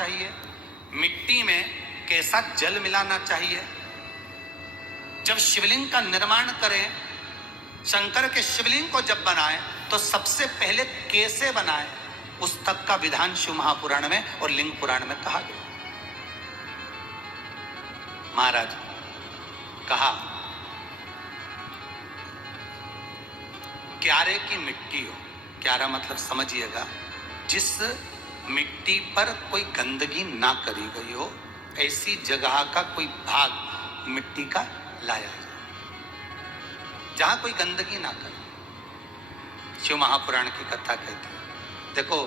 चाहिए, मिट्टी में कैसा जल मिलाना चाहिए। जब शिवलिंग का निर्माण करें, शंकर के शिवलिंग को जब बनाए तो सबसे पहले कैसे बनाए, उस तक का विधान शिव महापुराण में और लिंग पुराण में कहा गया। महाराज कहा, क्यारे की मिट्टी हो, क्यारा मतलब समझिएगा, जिस मिट्टी पर कोई गंदगी ना करी गई हो, ऐसी जगह का कोई भाग मिट्टी का लाया जाए जहां कोई गंदगी ना करे। शिव महापुराण की कथा कहती है। देखो,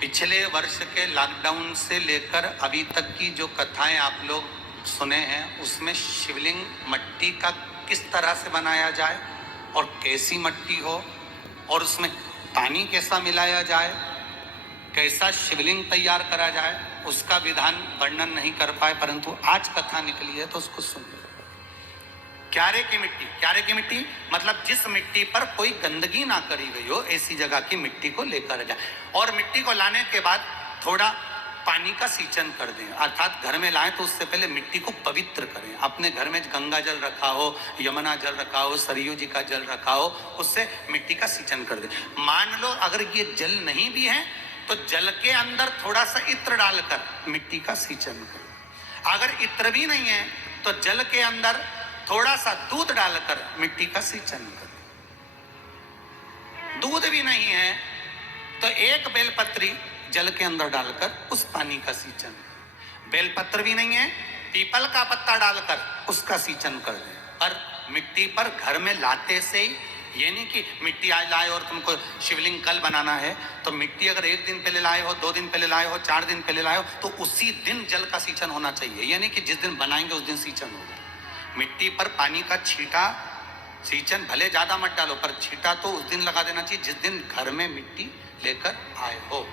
पिछले वर्ष के लॉकडाउन से लेकर अभी तक की जो कथाएं आप लोग सुने हैं, उसमें शिवलिंग मट्टी का किस तरह से बनाया जाए और कैसी मट्टी हो और उसमें पानी कैसा मिलाया जाए, कैसा शिवलिंग तैयार करा जाए, उसका विधान वर्णन नहीं कर पाए, परंतु आज कथा निकली है तो उसको सुन लो। क्यारे की मिट्टी, क्यारे की मिट्टी मतलब जिस मिट्टी पर कोई गंदगी ना करी गई हो, ऐसी जगह की मिट्टी को लेकर जाए। और मिट्टी को लाने के बाद थोड़ा पानी का सींचन कर दें, अर्थात घर में लाएं तो उससे पहले मिट्टी को पवित्र करें। अपने घर में गंगा जल रखा हो, यमुना जल रखा हो, सरयू जी का जल रखा हो, उससे मिट्टी का सींचन कर दें। मान लो अगर ये जल नहीं भी है तो जल के अंदर थोड़ा सा इत्र डालकर मिट्टी का सींचन करें। अगर इत्र भी नहीं है तो जल के अंदर थोड़ा सा दूध डालकर मिट्टी का सींचन करें। दूध भी नहीं है तो एक बेलपत्री जल के अंदर डालकर उस पानी का सींचन। बेलपत्र भी नहीं है, पीपल का पत्ता डालकर उसका सींचन कर दें। पर मिट्टी पर घर में लाते से ही, ये नहीं कि मिट्टी आज लाए और तुमको शिवलिंग कल बनाना है, तो मिट्टी अगर 1 दिन पहले लाए हो, 2 दिन पहले लाए हो, 4 दिन पहले लाए हो, तो उसी दिन जल का सींचन होना चाहिए। ये नहीं कि जिस दिन बनाएंगे उस दिन सींचन होगा। मिट्टी पर पानी का छींटा, सींचन भले ज्यादा मत डालो, पर छींटा तो उस दिन लगा देना चाहिए जिस दिन घर में मिट्टी लेकर आए हो,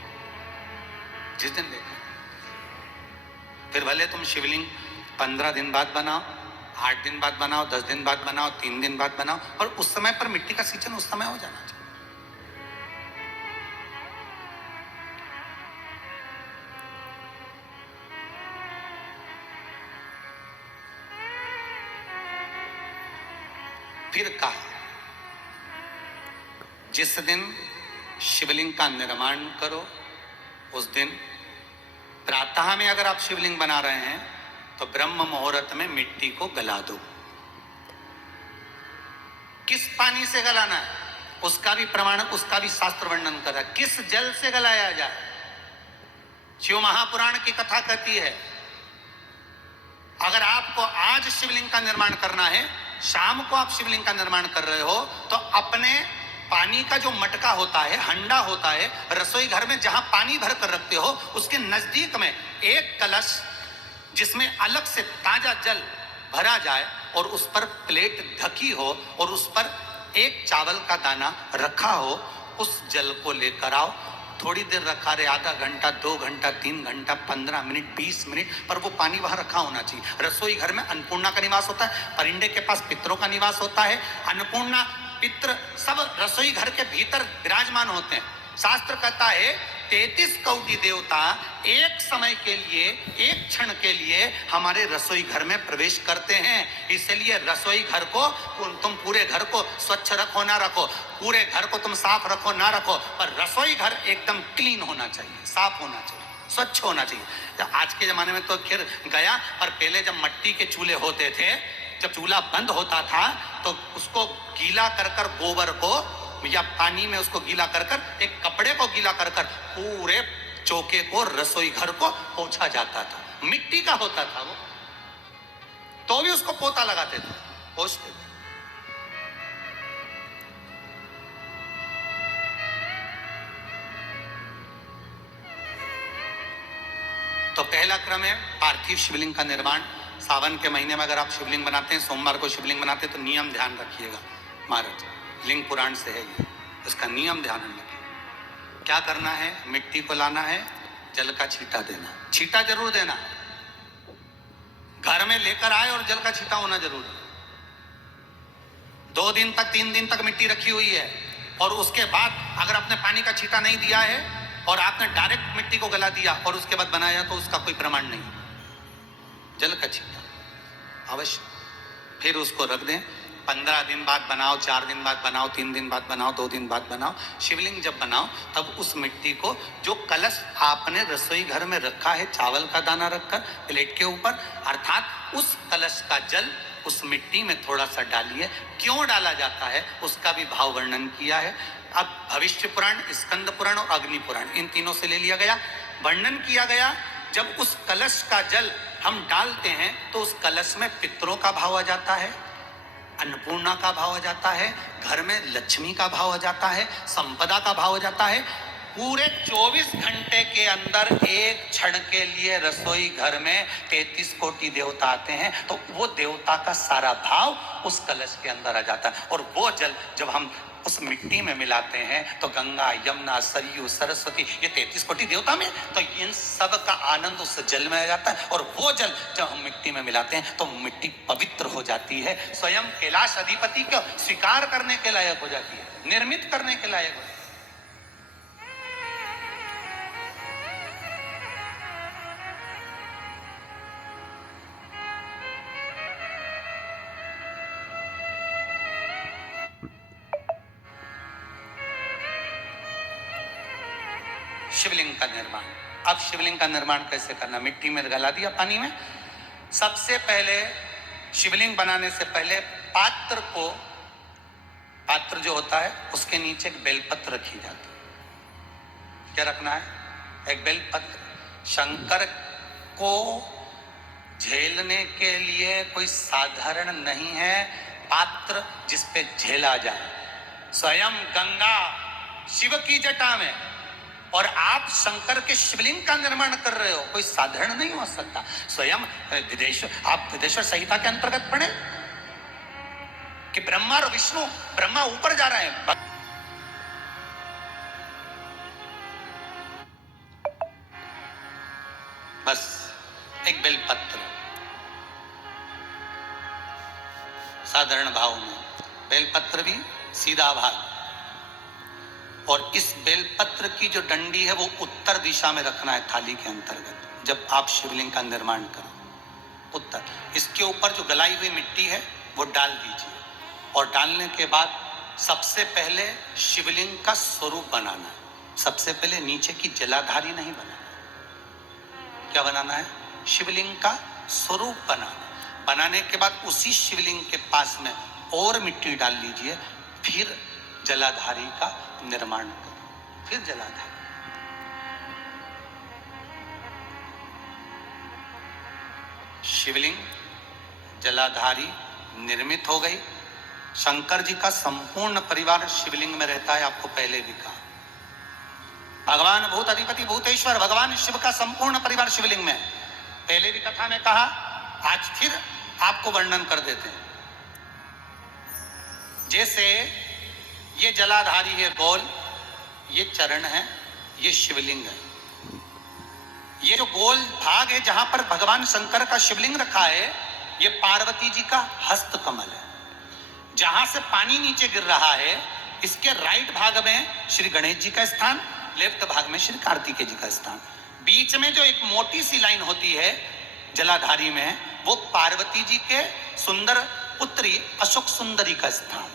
जिस दिन लेकर। फिर भले तुम शिवलिंग 15 दिन बाद बनाओ, 8 दिन बाद बनाओ, 10 दिन बाद बनाओ, 3 दिन बाद बनाओ, और उस समय पर मिट्टी का सींचन उस समय हो जाना चाहिए। फिर कहा, जिस दिन शिवलिंग का निर्माण करो उस दिन प्रातः में अगर आप शिवलिंग बना रहे हैं तो ब्रह्म मुहूर्त में मिट्टी को गला दो। किस पानी से गलाना है उसका भी प्रमाण, उसका भी शास्त्र वर्णन कर रहा है। किस जल से गलाया जाए, शिव महापुराण की कथा कहती है, अगर आपको आज शिवलिंग का निर्माण करना है, शाम को आप शिवलिंग का निर्माण कर रहे हो, तो अपने पानी का जो मटका होता है, हंडा होता है, रसोई घर में जहां पानी भर कर रखते हो, उसके नजदीक में एक कलश जिसमें अलग से ताजा जल भरा जाए और उस पर प्लेट ढकी हो और उस पर एक चावल का दाना रखा हो, उस जल को लेकर आओ। थोड़ी देर रखा रहे, आधा घंटा, 2 घंटा, 3 घंटा, 15 मिनट, 20 मिनट, पर वो पानी वहां रखा होना चाहिए। रसोई घर में अन्नपूर्णा का निवास होता है, परिंदे के पास पितरों का निवास होता है, अन्नपूर्णा पित्र सब रसोई घर के भीतर विराजमान होते हैं। शास्त्र कहता है 33 कोटि देवता एक समय के लिए, एक क्षण के लिए हमारे रसोई घर में प्रवेश करते हैं। इसलिए रसोई घर को तुम पूरे घर को स्वच्छ रखो ना रखो, पूरे घर को तुम साफ रखो ना रखो, पर रसोई घर एकदम क्लीन होना चाहिए, साफ होना चाहिए, स्वच्छ होना चाहिए। आज के जमाने में तो खैर गया, पर पहले जब मिट्टी के चूल्हे होते थे, जब चूल्हा बंद होता था तो उसको गीला कर कर, गोबर को या पानी में उसको गीला कर कर, एक कपड़े को गीला कर कर पूरे चौके को, रसोई घर को पोंछा जाता था। मिट्टी का होता था वो, तो भी उसको पोता लगाते थे, पोंछते थे। तो पहला क्रम है पार्थिव शिवलिंग का निर्माण। सावन के महीने में अगर आप शिवलिंग बनाते हैं, सोमवार को शिवलिंग बनाते हैं, तो नियम ध्यान रखिएगा महाराज, लिंग पुराण से है ये, इसका नियम ध्यान रखिए। क्या करना है, मिट्टी को लाना है, जल का छींटा देना, छींटा जरूर देना, घर में लेकर आए और जल का छींटा होना जरूरी है। 2 दिन तक, 3 दिन तक मिट्टी रखी हुई है और उसके बाद अगर आपने पानी का छींटा नहीं दिया है और आपने डायरेक्ट मिट्टी को गला दिया और उसके बाद बनाया तो उसका कोई प्रमाण नहीं। जल का छिट्टा अवश्य, फिर उसको रख दें। 15 दिन बाद बनाओ, 4 दिन बाद बनाओ, 3 दिन बाद बनाओ, 2 दिन बाद बनाओ। शिवलिंग जब बनाओ तब उस मिट्टी को, जो कलश आपने रसोई घर में रखा है चावल का दाना रखकर प्लेट के ऊपर, अर्थात उस कलश का जल उस मिट्टी में थोड़ा सा डालिए। क्यों डाला जाता है उसका भी भाव वर्णन किया है। अब भविष्य पुराण, स्कंद पुराण और अग्नि पुराण, इन तीनों से ले लिया गया। वर्णन किया गया जब उस कलश का जल हम डालते हैं तो उस कलश में पितरों का भाव आ जाता है, अन्नपूर्णा का भाव आ जाता है, घर में लक्ष्मी का भाव आ जाता है, संपदा का भाव आ जाता है। पूरे 24 घंटे के अंदर एक क्षण के लिए रसोई घर में 33 कोटि देवता आते हैं, तो वो देवता का सारा भाव उस कलश के अंदर आ जाता है। और वो जल जब हम उस मिट्टी में मिलाते हैं तो गंगा, यमुना, सरयू, सरस्वती, ये 33 कोटि देवता में, तो इन सब का आनंद उस जल में आ जाता है। और वो जल जब हम मिट्टी में मिलाते हैं तो मिट्टी पवित्र हो जाती है, स्वयं कैलाश अधिपति को स्वीकार करने के लायक हो जाती है, निर्मित करने के लायक हो जाती है। शिवलिंग का निर्माण। अब शिवलिंग का निर्माण कैसे करना? मिट्टी में गला दिया पानी में। सबसे पहले शिवलिंग बनाने से पहले पात्र जो होता है उसके नीचे एक बेलपत्र रखी जाती है। क्या रखना है? एक बेलपत्र। शंकर को झेलने के लिए कोई साधारण नहीं है पात्र जिसपे झेला जाए। स्वयं गंगा शिव की जटा में, और आप शंकर के शिवलिंग का निर्माण कर रहे हो, कोई साधारण नहीं हो सकता। स्वयं आप विदेश्वर संहिता के अंतर्गत पढ़े कि ब्रह्मा और विष्णु, ब्रह्मा ऊपर जा रहे हैं, बस एक बेलपत्र साधारण भाव में, बेलपत्र भी सीधा भाग, और इस बेलपत्र की जो डंडी है वो उत्तर दिशा में रखना है थाली के अंतर्गत। जब आप शिवलिंग का निर्माण करो उत्तर, इसके ऊपर जो गलाई हुई मिट्टी है वो डाल दीजिए। और डालने के बाद सबसे पहले शिवलिंग का स्वरूप बनाना है। सबसे पहले नीचे की जलाधारी नहीं बनाना। क्या बनाना है? शिवलिंग का स्वरूप बनाना। बनाने के बाद उसी शिवलिंग के पास में और मिट्टी डाल लीजिए, फिर जलाधारी का निर्माण करो। फिर जलाधारी, शिवलिंग जलाधारी निर्मित हो गई। शंकर जी का संपूर्ण परिवार शिवलिंग में रहता है, आपको पहले भी कहा। भगवान भूत अधिपति भूतेश्वर भगवान शिव का संपूर्ण परिवार शिवलिंग में, पहले भी कथा में कहा, आज फिर आपको वर्णन कर देते हैं। जैसे ये जलाधारी है गोल, ये चरण है, ये शिवलिंग है। ये जो गोल भाग है जहां पर भगवान शंकर का शिवलिंग रखा है, ये पार्वती जी का हस्त कमल है। जहां से पानी नीचे गिर रहा है, इसके राइट भाग में श्री गणेश जी का स्थान, लेफ्ट भाग में श्री कार्तिकेय जी का स्थान। बीच में जो एक मोटी सी लाइन होती है जलाधारी में, वो पार्वती जी के सुंदर पुत्री अशोक सुंदरी का स्थान।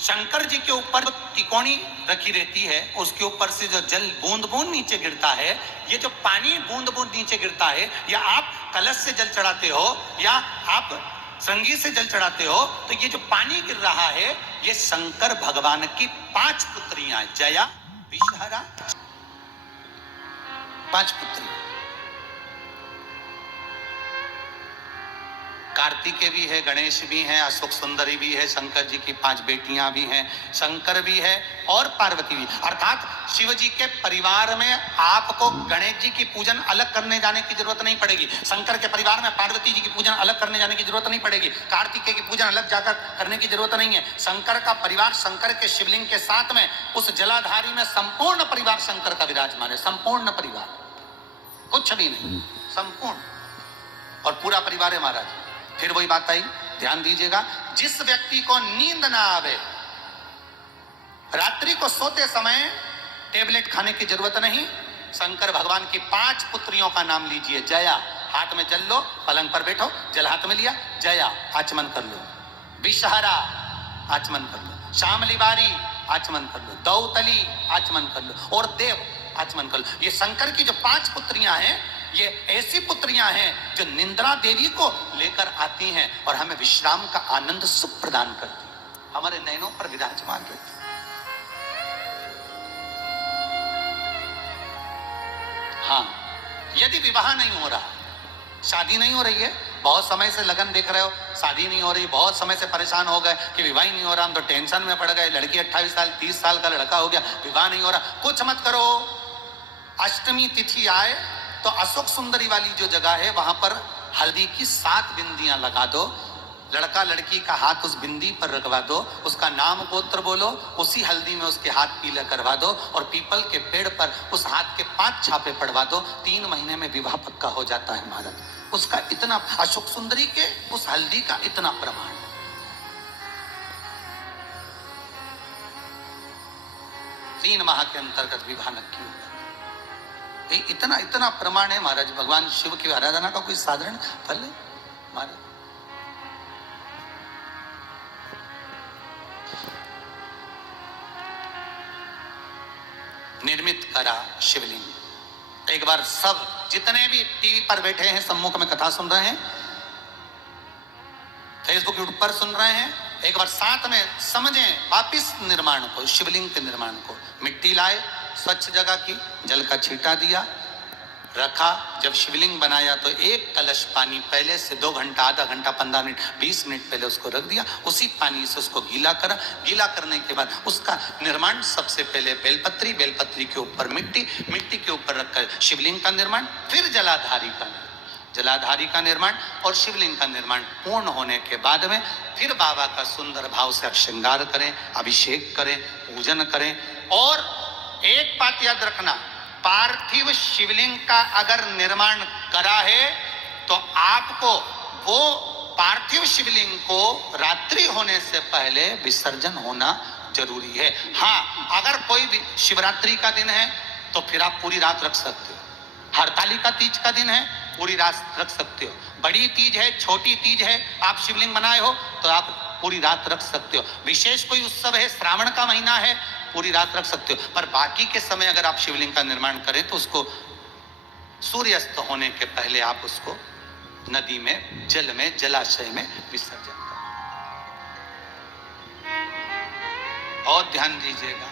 शंकर जी के ऊपर जो तिकोनी रखी रहती है, उसके ऊपर से जो जल बूंद बूंद नीचे गिरता है, ये जो पानी बूंद बूंद नीचे गिरता है, या आप कलश से जल चढ़ाते हो या आप संगीत से जल चढ़ाते हो, तो ये जो पानी गिर रहा है, ये शंकर भगवान की 5 पुत्रियां, जया, विषहरा, 5 पुत्री। कार्तिकेय भी है, गणेश भी है, अशोक सुंदरी भी है, शंकर जी की 5 बेटियां भी हैं, शंकर भी है और पार्वती भी। अर्थात शिव जी के परिवार में आपको गणेश जी की पूजन अलग करने जाने की जरूरत नहीं पड़ेगी। शंकर के परिवार में पार्वती जी की पूजन अलग करने जाने की जरूरत नहीं पड़ेगी। कार्तिकेय की पूजन अलग जाकर करने की जरूरत नहीं है। शंकर का परिवार शंकर के शिवलिंग के साथ में उस जलाधारी में संपूर्ण परिवार शंकर का विराजमान है। संपूर्ण परिवार, कुछ भी नहीं, संपूर्ण, और पूरा परिवार है महाराज। फिर वही बात आई, ध्यान दीजिएगा, जिस व्यक्ति को नींद ना आवे, रात्रि को सोते समय टेबलेट खाने की जरूरत नहीं। शंकर भगवान की 5 पुत्रियों का नाम लीजिए। जया, हाथ में जल लो, पलंग पर बैठो, जल हाथ में लिया, जया आचमन कर लो। विषहरा आचमन कर लो। श्यामली बारी आचमन कर लो। दौतली आचमन कर लो। और देव आचमन कर लो। ये शंकर की जो 5 पुत्रियां हैं, ये ऐसी पुत्रियां हैं जो निंद्रा देवी को लेकर आती हैं और हमें विश्राम का आनंद सुख प्रदान करती हैं, हमारे नयनों पर विराजमान रहती। हाँ, यदि विवाह नहीं हो रहा, शादी नहीं हो रही है, बहुत समय से लगन देख रहे हो, शादी नहीं हो रही, बहुत समय से परेशान हो गए कि विवाह ही नहीं हो रहा, हम तो टेंशन में पड़ गए, लड़की 28 साल 30 साल का लड़का हो गया, विवाह नहीं हो रहा, कुछ मत करो। अष्टमी तिथि आए तो अशोक सुंदरी वाली जो जगह है वहां पर हल्दी की 7 बिंदियां लगा दो। लड़का लड़की का हाथ उस बिंदी पर रखवा दो, उसका नाम गोत्र बोलो, उसी हल्दी में उसके हाथ पीला करवा दो और पीपल के पेड़ पर उस हाथ के 5 छापे पड़वा दो। 3 महीने में विवाह पक्का हो जाता है महाराज। उसका इतना, अशोक सुंदरी के उस हल्दी का इतना प्रमाण। 3 माह के अंतर्गत विवाह नक्की होगा। इतना इतना प्रमाण है महाराज। भगवान शिव की आराधना का कोई साधारण फल है महाराज। निर्मित करा शिवलिंग। एक बार सब जितने भी टीवी पर बैठे हैं, सम्मुख में कथा सुन रहे हैं, फेसबुक यूट्यूब पर सुन रहे हैं, एक बार साथ में समझें वापिस निर्माण को, शिवलिंग के निर्माण को। मिट्टी लाए, स्वच्छ जगह की, जल का छींटा दिया, रखा। जब शिवलिंग बनाया तो 1 कलश पानी पहले से 2 घंटा, आधा घंटा, 15 मिनट, 20 मिनट पहले उसको रख दिया। उसी पानी से उसको गीला करा। गीला करने के बाद उसका निर्माण सबसे पहले बेलपत्री, बेलपत्री के ऊपर मिट्टी, मिट्टी के ऊपर रखकर शिवलिंग का निर्माण, फिर जलाधारी का, जलाधारी का निर्माण और शिवलिंग का निर्माण पूर्ण होने के बाद में फिर बाबा का सुंदर भाव से श्रृंगार करें, अभिषेक करें, पूजन करें। और एक बात याद रखना, पार्थिव शिवलिंग का अगर निर्माण करा है तो आपको वो पार्थिव शिवलिंग को रात्रि होने से पहले विसर्जन होना जरूरी है। हाँ, अगर कोई भी शिवरात्रि का दिन है तो फिर आप पूरी रात रख सकते हो। हरतालिका तीज का दिन है, पूरी रात रख सकते हो। बड़ी तीज है, छोटी तीज है, आप शिवलिंग बनाए हो तो आप पूरी रात रख सकते हो। विशेष कोई उत्सव है, श्रावण का महीना है, पूरी रात रख सकते हो। पर बाकी के समय अगर आप शिवलिंग का निर्माण करें तो उसको सूर्यास्त होने के पहले आप उसको नदी में, जल में, जलाशय में विसर्जन करें। और ध्यान दीजिएगा,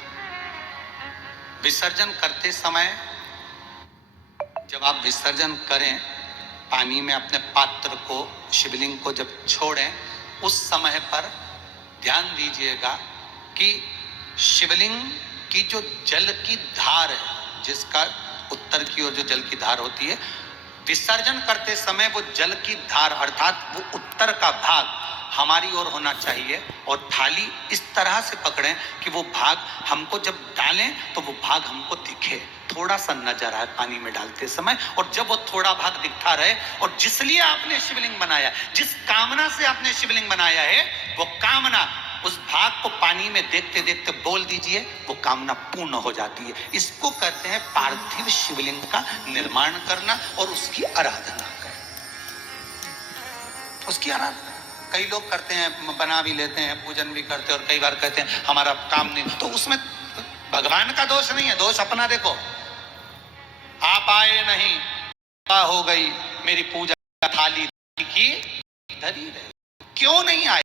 विसर्जन करते समय जब आप विसर्जन करें, पानी में अपने पात्र को, शिवलिंग को जब छोड़ें, उस समय पर ध्यान दीजिएगा कि शिवलिंग की जो जल की धार है, जिसका उत्तर की ओर जो जल की धार होती है, विसर्जन करते समय वो जल की धार अर्थात वो उत्तर का भाग हमारी ओर होना चाहिए और थाली इस तरह से पकड़ें कि वो भाग हमको जब डालें तो वो भाग हमको दिखे, थोड़ा सा नजर आए पानी में डालते समय। और जब वो थोड़ा भाग दिखता रहे, और जिस लिए आपने शिवलिंग बनाया, जिस कामना से आपने शिवलिंग बनाया है, वो कामना उस भाग को पानी में देखते देखते बोल दीजिए, वो कामना पूर्ण हो जाती है। इसको कहते हैं पार्थिव शिवलिंग का निर्माण करना और उसकी आराधना करना। उसकी आराधना कई लोग करते हैं, बना भी लेते हैं, पूजन भी करते हैं, और कई बार कहते हैं हमारा काम नहीं, तो उसमें भगवान का दोष नहीं है, दोष अपना देखो। आप आए नहीं, हो गई मेरी पूजा थाली की धरी रहे, क्यों नहीं आए?